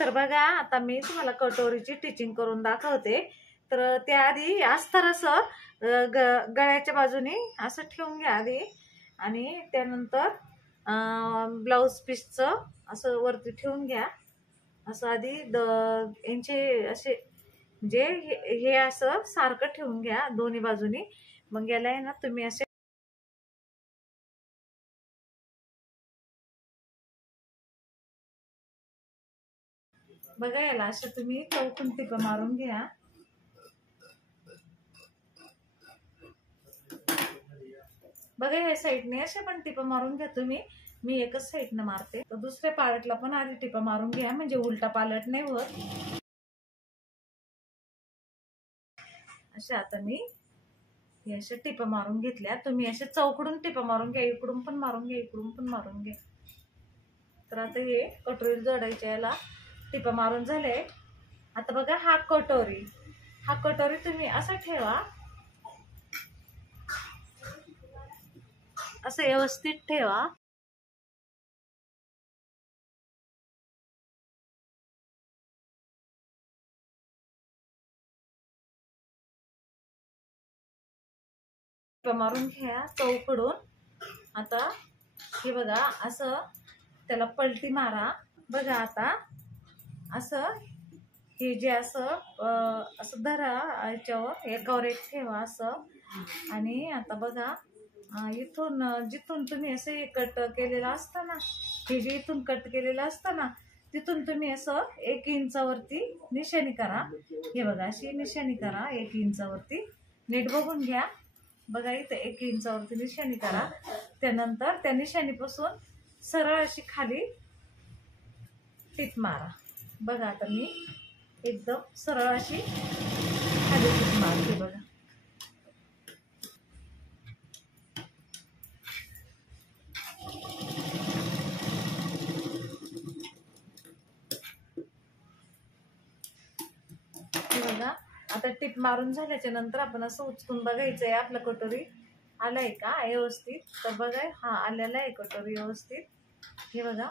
तर बघा आता मी तुम्हाला कटोरीची टिचिंग करून दाखवते. तर त्याआधी अस्तर असं गळ्याच्या बाजूने असं ठेवून घ्या आधी, आणि त्यानंतर ब्लाऊज पीसचं असं वरती ठेवून घ्या. असं आधी यांचे असे म्हणजे हे असं सारखं ठेवून घ्या दोन्ही बाजूनी. मग याला आहे ना तुम्ही असे बघा, याला असं तुम्ही चौकून टिपा मारून घ्या. बघा ह्या साईडने असे पण टिपा मारून घ्या तुम्ही. मी एकच साईडनं मारते, तर दुसऱ्या पालटला पण आधी टिपा मारून घ्या, म्हणजे उलटा पालट नाही होत. अशा आता मी हे अशा टिपा मारून घेतल्या. तुम्ही असे चौकडून टिपा मारून घ्या, इकडून पण मारून घ्या, इकडून पण मारून घ्या. तर आता हे कटोरी जोडायच्या याला टिपा मारून झाले. आता बघा हा कटोरी तुम्ही असा ठेवा, असं व्यवस्थित ठेवा. टिपा मारून घ्या चौकडून. आता हे बघा असं त्याला पलटी मारा. बघा आता असं हे जे असं धरा, याच्यावर एकावर एक ठेवा असं. आणि आता बघा इथून जिथून तुम्ही असे कट केलेलं असतं ना, हे जे इथून कट केलेलं असतं ना, तिथून तुम्ही असं 1 इंचावरती निशाणी करा. हे बघा अशी निशाणी करा 1 इंचावरती. नीट बघून घ्या. बघा इथं 1 इंचावरती निशाणी करा. त्यानंतर त्या निशाणीपासून सरळ अशी खाली टीप मारा. बघा आता मी एकदम सरळ अशी खाली टीप मारते. बघा बघा आता टीप मारून झाल्याच्या नंतर आपण असं उचलून बघायचंय आपलं कटोरी आलाय का व्यवस्थित. तर बघा हा आलेला आहे कटोरी व्यवस्थित. हे बघा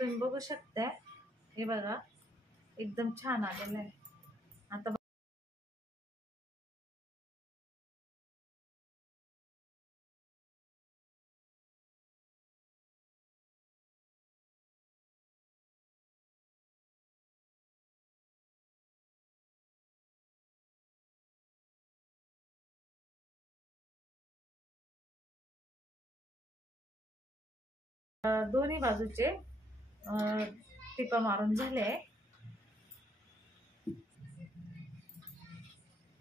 तुम्ही बघू शकता. हे बघा एकदम छान आलेलं आहे. आता दोन्ही बाजूचे टिपा मारून झाले.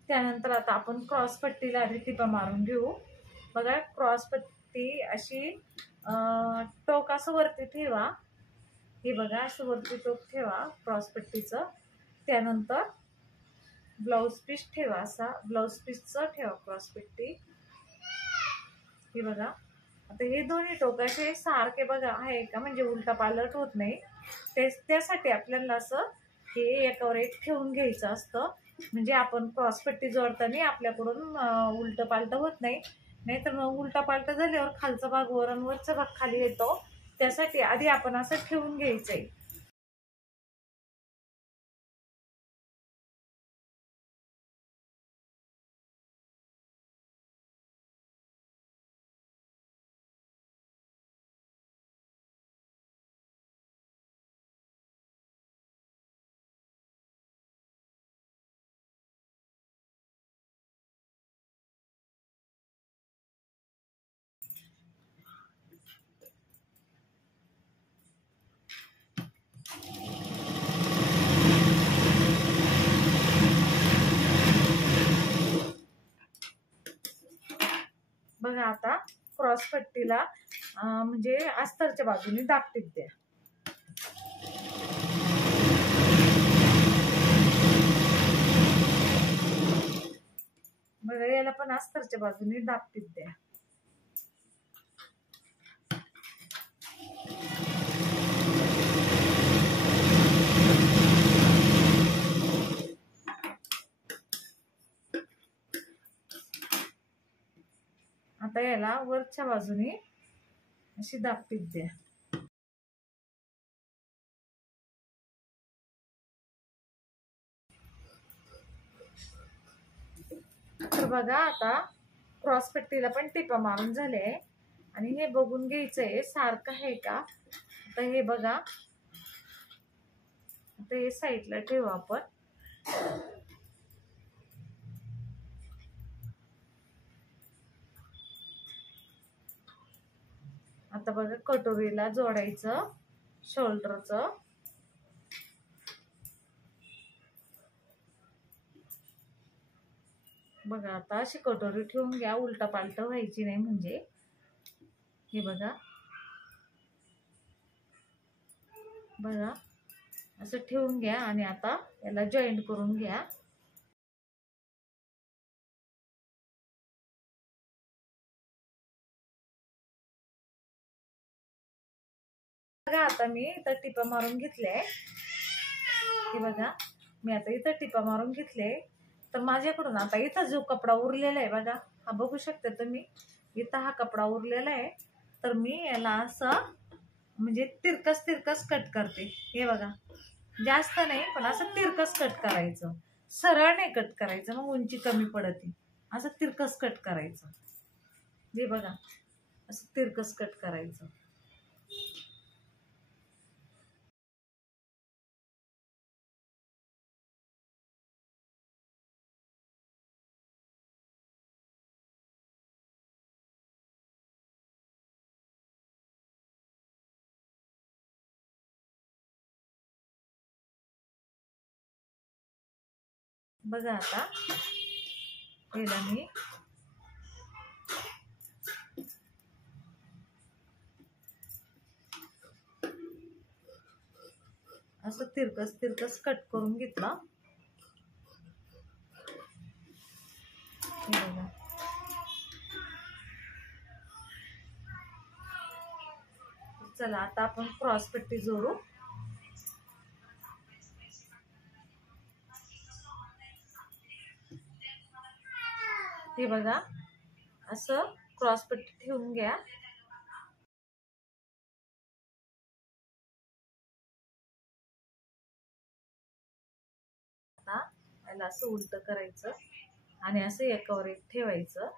त्यानंतर आता आपण क्रॉस पट्टीला आधी टिपा मारून घेऊ. बघा क्रॉस पट्टी अशी टोक असं वरती ठेवा. हे बघा असं वरती टोक ठेवा क्रॉस पट्टीचं. त्यानंतर ब्लाऊज पीस ठेवा, असा ब्लाऊज पीसचं ठेवा क्रॉस पट्टी. हे बघा आता हे दोन्ही टोकाचे सारखे बघा आहे का, म्हणजे उलटा पालट होत नाही. त्यासाठी आपल्याला असं हे एकावर एक ठेवून घ्यायचं असतं, म्हणजे आपण क्रॉसपट्टी जोडताना आपल्याकडून उलट पालट होत नाही. नाहीतर मग उलटा पालट झाल्यावर खालचा भाग वर आणि वरचा भाग खाली येतो. त्यासाठी आधी आपण असं ठेवून घ्यायचंय. बघा आता क्रॉस पट्टीला म्हणजे अस्तरच्या बाजूने दाबटीप द्या. बघा याला पण अस्तरच्या बाजूने दाबटीप द्या. आता याला वरच्या बाजूने अशी दाबटीप द्या. तर बघा आता क्रॉस पट्टीला पण टिपा मारून झाले आणि हे बघून घ्यायचंय सारखं आहे का. आता हे बघा, आता हे साईडला ठेवू आपण. आता बघा कटोरीला जोडायचं शोल्डरचं. बघा आता अशी कटोरी ठेवून घ्या, उलटा पालट व्हायची नाही म्हणजे. हे बघा बघा असं ठेवून घ्या आणि आता याला जॉईंट करून घ्या. बघा आता मी इथं टिपा मारून घेतले. हे बघा मी आता इथं टिपा मारून घेतले. तर माझ्याकडून आता इथं जो कपडा उरलेला आहे बघा, हा बघू शकता तुम्ही, इथं हा कपडा उरलेला आहे. तर मी याला असं म्हणजे तिरकस कट करते. हे बघा जास्त नाही पण असं तिरकस कट करायचं, सरळ नाही कट करायचं, मग उंची कमी पडते. असं तिरकस कट करायचं. हे बघा असं तिरकस कट करायचं. बघा आता पहिला मी असं तिरकस कट करून घेतला. बघा चला आता आपण क्रॉस पट्टी जोडू. हे बघा असं क्रॉस पट्टी ठेवून घ्या. आता याला असं उलट करायचं आणि असं एकावर एक ठेवायचं.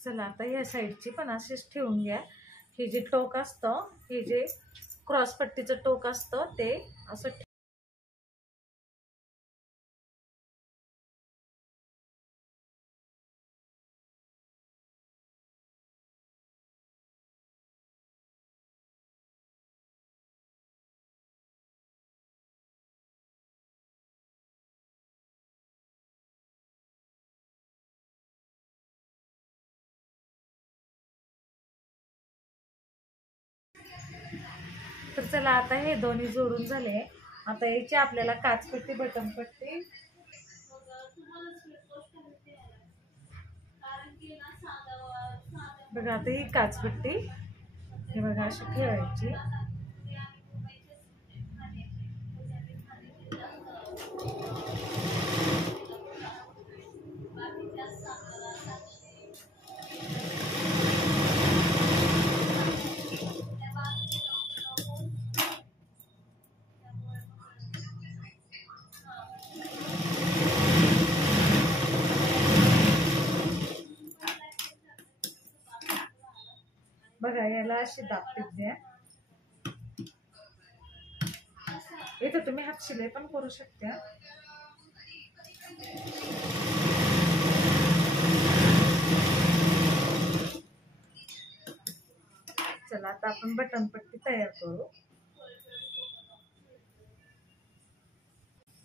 चला आता या साईडची पण अशीच ठेवून घ्या. हे जे टोक असतं, हे जे क्रॉस पट्टीचं टोक असतं ते असं तर चला आता हे दोन्ही जोडून झाले. आता याची आपल्याला काचपट्टी बटन पट्टी बघा. आता ही काचपट्टी हे बघा अशी ठेवायची. बघा याला अशी दाबटीप द्या. इथं तुम्ही हात शिलाई पण करू शकता. चला आता आपण बटन पट्टी तयार करू.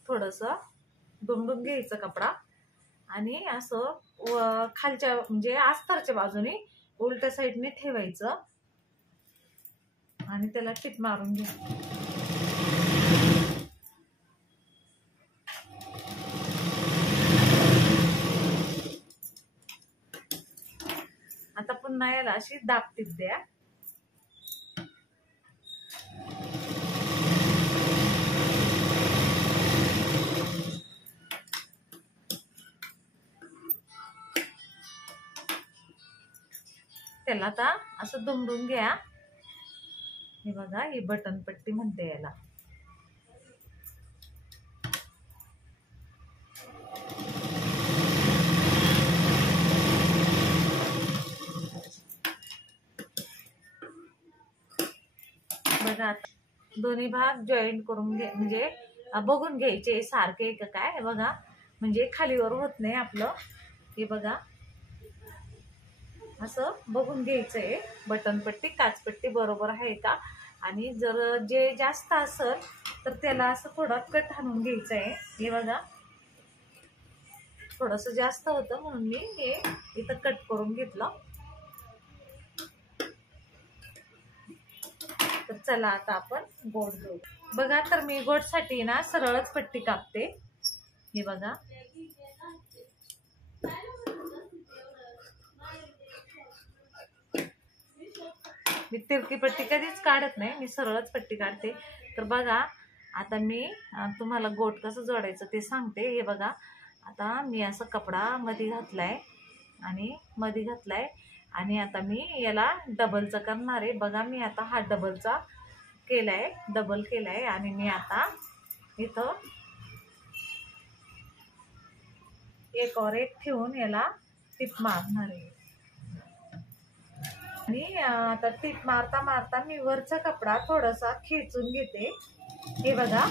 थोडस दुमडून घ्यायचं कपडा आणि असं खालच्या म्हणजे अस्तरच्या बाजूने उलट्या साईडने ठेवायचं आणि त्याला टिप मारून घ्या. आता पुन्हा याला अशी दाब टीप द्या. त्याला आता असं दुमडून घ्या. हे बघा, ही बटन पट्टी म्हणते याला. बघा, आता दोन्ही भाग जॉईंट करून घे, म्हणजे बघून घ्यायचे सारखे का काय. बघा, म्हणजे खालीवर होत नाही आपलं. हे बघा, असं बघून घ्यायचंय. बटनपट्टी काचपट्टी बरोबर आहे का. आणि जर जे जास्त असेल तर त्याला असं थोडं कट आणून घ्यायचं आहे. हे बघा, थोडस जास्त होतं म्हणून मी हे इथं कट करून घेतलं. तर चला आता आपण गोट घेऊ. बघा, तर मी गोटसाठी ना सरळच पट्टी कापते. हे बघा, मी तिरकी पट्टी कधीच काढत नाही, मी सरळच पट्टी काढते. तर बघा, आता मी तुम्हाला गोट कसं जोडायचं ते सांगते. हे बघा, आता मी असं कपडा मध्ये घातलाय आणि आता मी याला डबलचा करणार आहे. बघा, मी आता हा डबल केलाय आणि मी आता इथं एकावर एक ठेवून याला टिप मारणार आहे. आणि आता टिप मारता मारता मी वरचा कपडा थोडासा खेचून घेते. हे बघा,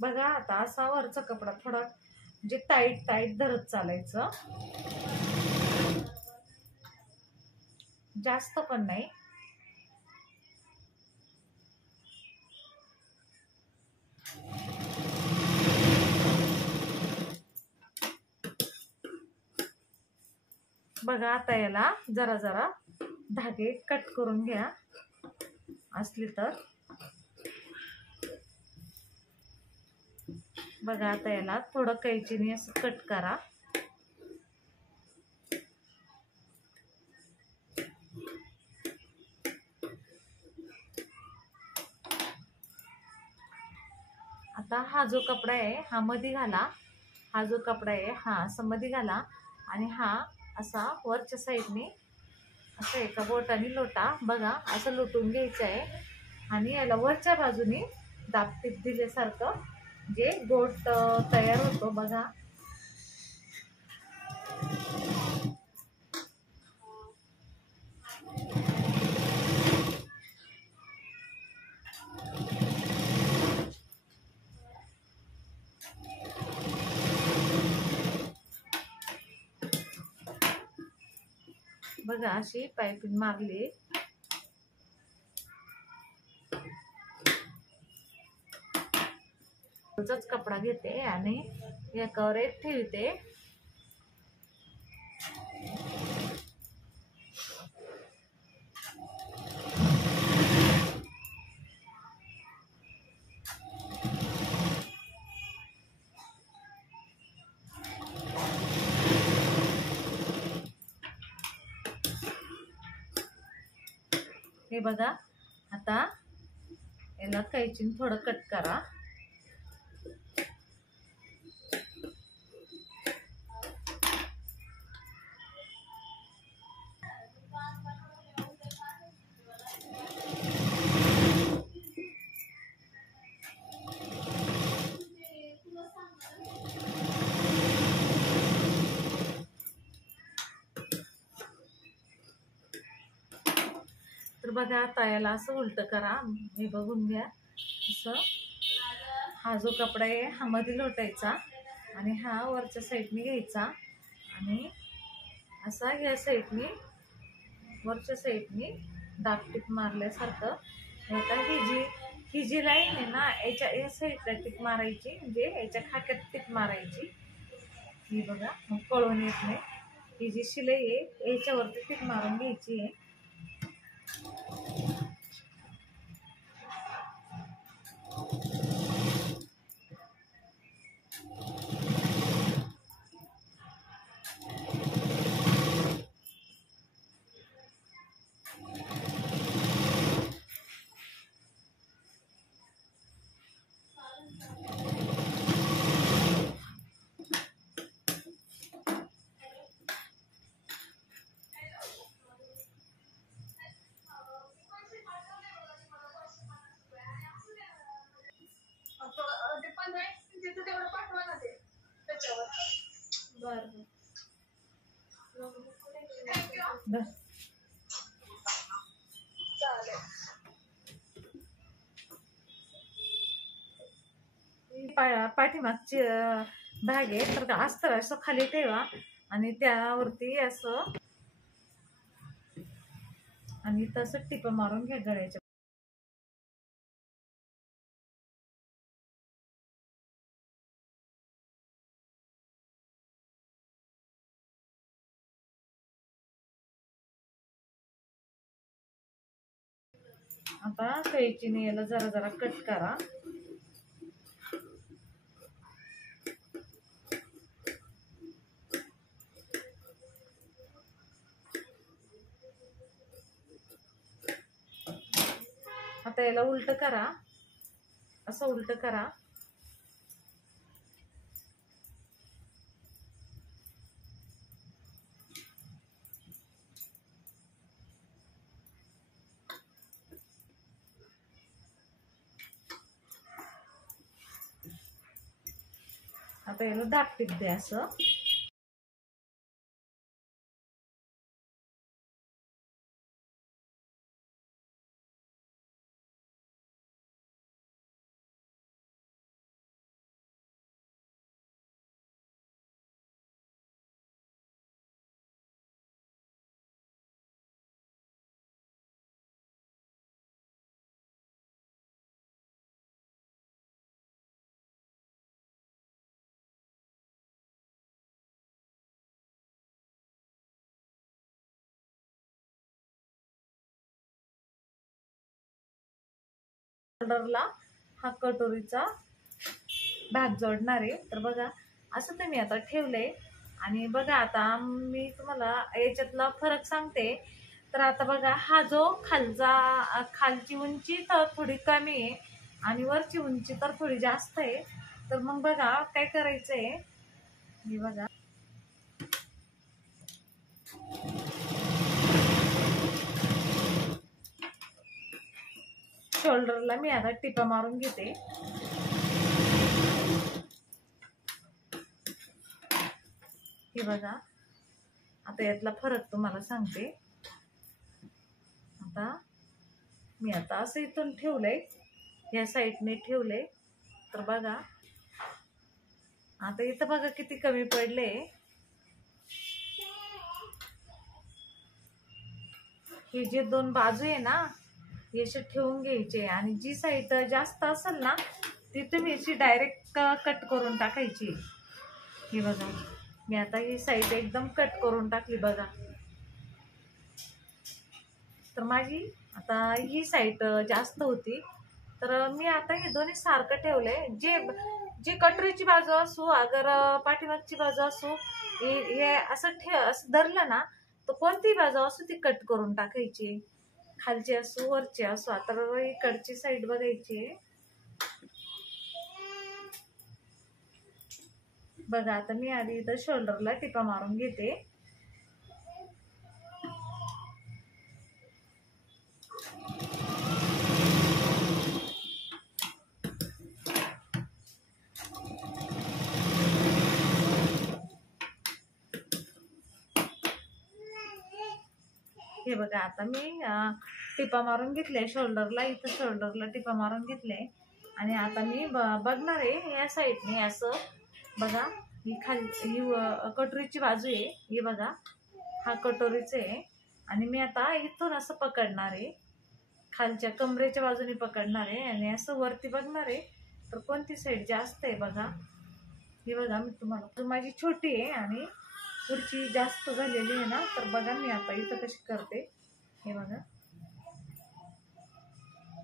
बघा, आता असा वरचा कपडा थोडा म्हणजे टाईट धरत चालायचं, जास्त पण नाही. बघा, आता याला जरा जरा धागे कट करून घ्या असली तर. बघा, आता याला थोडं कैचीने असं कट करा. आता हा जो कपडा आहे हा मध्ये घाला. हा जो कपडा आहे हा असं मध्ये घाला आणि हा असा वरच्या साईडने असं एका बोटाने लोटा. बघा, असं लुटून घ्यायचं आहे आणि याला वरच्या बाजूने दाबटीप दिल्यासारखं जे गोट तयार होतो. बघा, बघा, अशी पायपिंग मारली. तोच कपडा घेते आणि एकावर एक ठेवते. हे बघा, आता याला कैचीने थोडं कट करा. तर बघा, आता याला असं उलट करा. हे बघून घ्या. असं हा जो कपडा आहे हा मध्ये लोटायचा आणि हा वरच्या साईडने घ्यायचा आणि असा ह्या साईडने वरच्या साईडने दाब टिप मारल्यासारखं. आता ही जी लाईन आहे ना, या साईडला टिप मारायची, म्हणजे याच्या खाक्यात टिप मारायची. ही बघा, मग कळून येत नाही. ही जी शिलाई आहे याच्यावरती टिप मारून घ्यायची आहे. पाठीमागची भाग आहे तर अस्तर असं खाली ठेवा आणि त्यावरती असं आणि तसं टिप मारून घ्या गळ्याच्या. आता कैचीने याला जरा जरा कट करा. आता याला उलट करा, असं उलट करा. आता याला दाब टिप द्या असं. शोल्डरला हा कटोरीचा भाग जोडणार आहे. तर बघा असं तुम्ही आता ठेवलंय आणि बघा आता मी तुम्हाला याच्यातला फरक सांगते. तर आता बघा हा जो खालची उंची तर थोडी कमी आहे आणि वरची उंची तर थोडी जास्त आहे. तर मग बघा काय करायचंय, हे बघा शोल्डरला मी आता टिपा मारून घेते. हे बघा आता यातला फरक तुम्हाला सांगते. आता मी आता असं इथून ठेवलंय, या साईडने ठेवलंय. तर बघा आता इथं बघा किती कमी पडले. हे जे दोन बाजू आहे ना हे असे ठेवून घ्यायचे आणि जी साईड जास्त असेल ना ती तुम्ही अशी डायरेक्ट कट करून टाकायची. हे बघा मी आता ही साईड एकदम कट करून टाकली बघा. तर माझी आता ही साईड जास्त होती तर मी आता हे दोन्ही सारखं ठेवलंय. जे कटोरीची बाजू असो अगर पाठीमागची बाजू असो हे असं धरलं ना तर कोणतीही बाजू असो ती कट करून टाकायची, खालची असो वरची असो. आता इकडची साईड बघायची. बघा आता मी आधी इथं शोल्डरला टिपा मारून घेते. हे बघा आता मी टिपा मारून घेतले शोल्डरला, इथं शोल्डरला टिपा मारून घेतले आणि आता मी बघणार आहे या साईडने असं. बघा ही कटोरीची बाजू आहे, ही बघा हा कटोरीचं आहे आणि मी आता इथून असं पकडणार आहे, खालच्या कमरेच्या बाजूने पकडणार आहे आणि असं वरती बघणार आहे तर कोणती साईड जास्त आहे बघा. हे बघा मी तुम्हाला, माझी छोटी आहे आणि पुढची जास्त झालेली आहे ना, तर बघा मी आता इथं कशी करते. हे बघा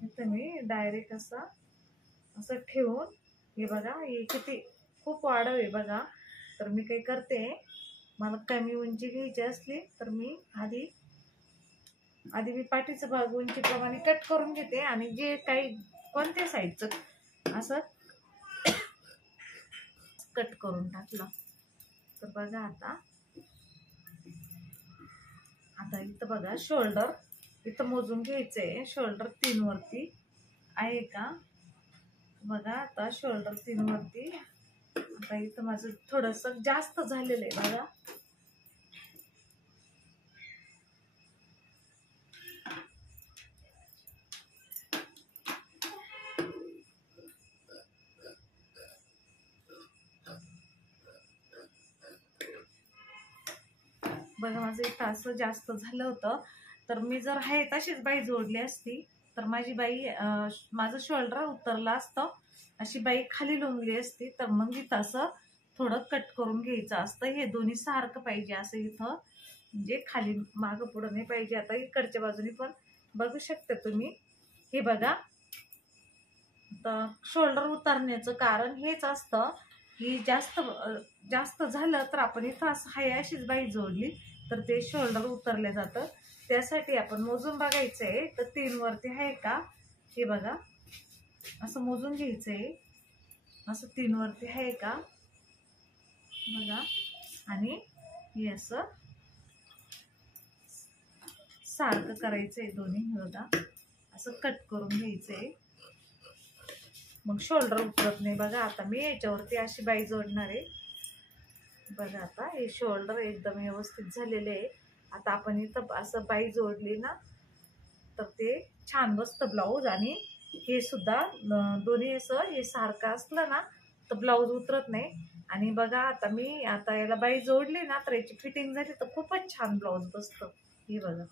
इथं मी डायरेक्ट असं ठेवून, हे बघा हे किती खूप वाढव आहे बघा. तर मी काही करते, मला कमी उंची घ्यायची असली तर मी आधी मी पाठीचा भाग उंचीप्रमाणे कट करून घेते आणि जे काही कोणत्या साईडचं असं कट करून टाकलं. तर बघा आता इथं बघा शोल्डर इथं मोजून घ्यायचंय. शोल्डर 3 वरती आहे का बघा. आता शोल्डर 3 वरती, आता इथं माझं थोडस जास्त झालेलं आहे बघा. बघा माझं इथं असं जास्त झालं होतं, तर मी जर आहे तशीच बाई जोडली असती तर माझी बाई माझं शोल्डर उतरलं असतं, अशी बाई खाली लोंबली असती. तर मग इथं असं थोडं कट करून घ्यायचं असतं. हे दोन्ही सारखं पाहिजे असं इथं, म्हणजे खाली मागं पुढं नाही पाहिजे. आता इकडच्या बाजूने पण बघू शकता तुम्ही. हे बघा आता शोल्डर उतरण्याचं कारण हेच असतं की जास्त झालं तर आपण इथं असं हाय अशीच बाई जोडली तर ते शोल्डर उतरले जातं. त्यासाठी आपण मोजून बघायचंय. तर 3 वरती आहे का हे बघा, असं मोजून घ्यायचंय. असं 3 वरती आहे का बघा, आणि हे असं सारखं करायचंय दोन्ही. बघा असं कट करून घ्यायचंय, मग शोल्डर उतरत नाही. बघा आता मी याच्यावरती अशी बाई जोडणार आहे. बघा आता हे शोल्डर एकदम व्यवस्थित झालेले आहे. आता आपण इथं असं बाई जोडली ना तर ते छान बसतं ब्लाऊज. आणि हे सुद्धा दोन्ही असं हे सारखं असलं ना तर ब्लाऊज उतरत नाही. आणि बघा आता मी याला बाई जोडली ना तर याची फिटिंग झाली तर खूपच छान ब्लाऊज बसतं. हे बघा